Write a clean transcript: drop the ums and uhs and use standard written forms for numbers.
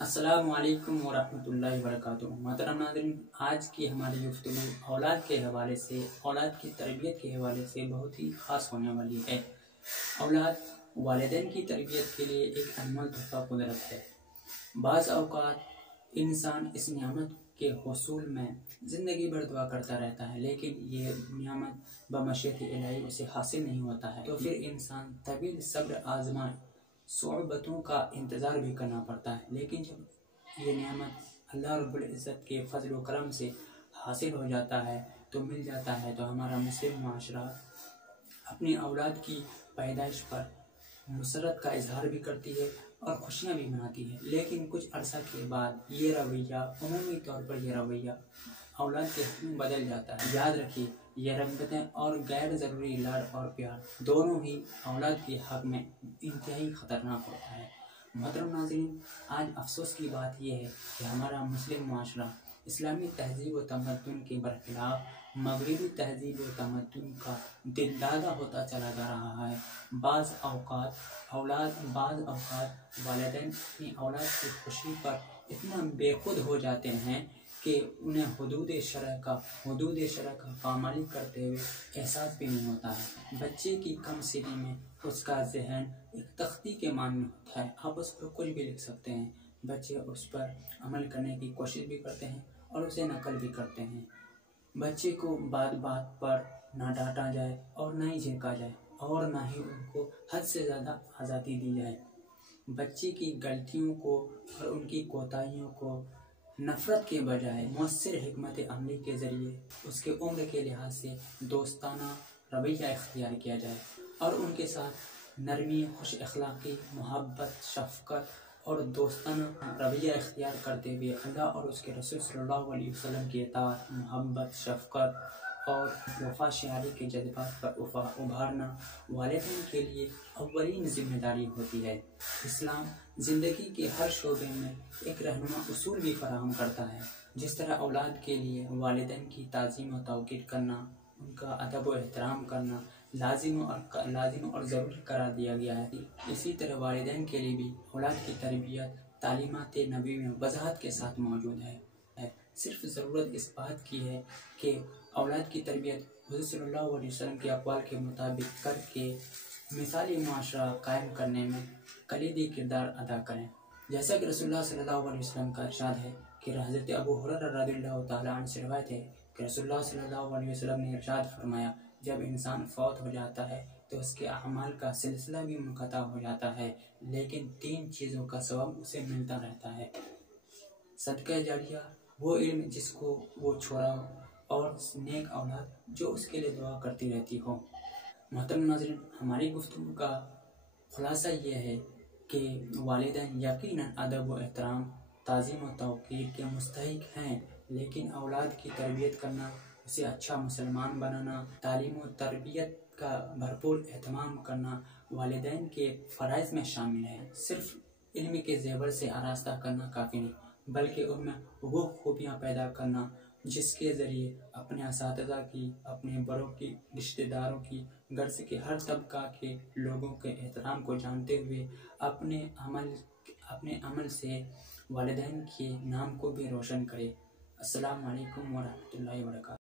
السلام علیکم ورحمۃ اللہ وبرکاتہ۔ محترم ناظرین، آج کی ہماری گفتگو اولاد کے حوالے سے، اولاد کی تربیت کے حوالے سے بہت ہی خاص ہونے والی ہے۔ اولاد والدین کی تربیت کے لیے ایک انمول تحفہ قدرت ہے۔ بعض اوقات انسان اس نعمت کے حصول میں زندگی بھر دعا کرتا رہتا ہے، لیکن یہ نعمت بمشیت الہی اسے حاصل نہیں ہوتا ہے، تو پھر انسان طویل صبر آزما صعوبتوں کا انتظار بھی کرنا پڑتا ہے۔ لیکن جب یہ نعمت اللہ رب العزت کے فضل و کرم سے حاصل ہو جاتا ہے، تو مل جاتا ہے، تو ہمارا مسلم معاشرہ اپنی اولاد کی پیدائش پر مسرت کا اظہار بھی کرتی ہے اور خوشیاں بھی مناتی ہے۔ لیکن کچھ عرصہ کے بعد یہ رویہ، عمومی طور پر یہ رویہ اولاد کے حق میں بدل جاتا ہے۔ یاد رکھیے، یہ رغبتیں اور غیر ضروری لاڈ اور پیار دونوں ہی اولاد کے حق میں انتہائی خطرناک ہوتا ہے۔ محترم ناظرین، آج افسوس کی بات یہ ہے کہ ہمارا مسلم معاشرہ اسلامی تہذیب و تمدن کے برخلاف مغربی تہذیب و تمدن کا دل دادا ہوتا چلا جا رہا ہے۔ بعض اوقات والدین اپنی اولاد کی خوشی پر اتنا بے خود ہو جاتے ہیں کہ انہیں حدود شرع کا پامالی کرتے ہوئے احساس بھی نہیں ہوتا ہے۔ بچے کی کم سنی میں اس کا ذہن ایک تختی کے مانند ہوتا ہے، آپ اس پر کچھ بھی لکھ سکتے ہیں، بچے اس پر عمل کرنے کی کوشش بھی کرتے ہیں اور اسے نقل بھی کرتے ہیں۔ بچے کو بات بات پر نہ ڈانٹا جائے اور نہ ہی جھڑکا جائے اور نہ ہی ان کو حد سے زیادہ آزادی دی جائے۔ بچے کی غلطیوں کو اور ان کی کوتاہیوں کو نفرت کے بجائے مؤثر حکمت عملی کے ذریعے اس کے عمر کے لحاظ سے دوستانہ رویہ اختیار کیا جائے اور ان کے ساتھ نرمی، خوش اخلاقی، محبت، شفقت اور دوستانہ رویہ اختیار کرتے ہوئے اللہ اور اس کے رسول صلی اللہ علیہ وسلم کی اطاعت، محبت، شفقت اور وفا شعاری کے جذبات پر ابھارنا والدین کے لیے اولین ذمہ داری ہوتی ہے۔ اسلام زندگی کے ہر شعبے میں ایک رہنما اصول بھی فراہم کرتا ہے۔ جس طرح اولاد کے لیے والدین کی تعظیم و توقیر کرنا، ان کا ادب و احترام کرنا لازم اور ضروری قرار دیا گیا ہے، اسی طرح والدین کے لیے بھی اولاد کی تربیت تعلیمات نبوی میں وضاحت کے ساتھ موجود ہے۔ صرف ضرورت اس بات کی ہے کہ اولاد کی تربیت حضور صلی اللہ علیہ وسلم کے اقوال کے مطابق کر کے مثالی معاشرہ قائم کرنے میں کلیدی کردار ادا کریں۔ جیسا کہ رسول اللہ صلی اللہ علیہ وسلم کا ارشاد ہے کہ حضرت ابو ہریرہ رضی اللہ تعالیٰ عنہ سے روایت ہے کہ رسول اللہ صلی اللہ علیہ وسلم نے ارشاد فرمایا، جب انسان فوت ہو جاتا ہے تو اس کے اعمال کا سلسلہ بھی منقطع ہو جاتا ہے، لیکن 3 چیزوں کا ثواب اسے ملتا رہتا ہے: صدقہ جاریہ، وہ علم جس کو وہ چھوڑا ہو، اور نیک اولاد جو اس کے لیے دعا کرتی رہتی ہو۔ محترم ناظرین، ہماری گفتگو کا خلاصہ یہ ہے کہ والدین یقیناً ادب و احترام، تعظیم و توقیر کے مستحق ہیں، لیکن اولاد کی تربیت کرنا، اسے اچھا مسلمان بنانا، تعلیم و تربیت کا بھرپور اہتمام کرنا والدین کے فرائض میں شامل ہے۔ صرف علم کے زیور سے آراستہ کرنا کافی نہیں، بلکہ ان میں وہ خوبیاں پیدا کرنا جس کے ذریعے اپنے اساتذہ کی، اپنے بڑوں کی، رشتہ داروں کی، غرض کے ہر طبقہ کے لوگوں کے احترام کو جانتے ہوئے اپنے عمل سے والدین کے نام کو بھی روشن کرے۔ السلام علیکم ورحمۃ اللہ وبرکاتہ۔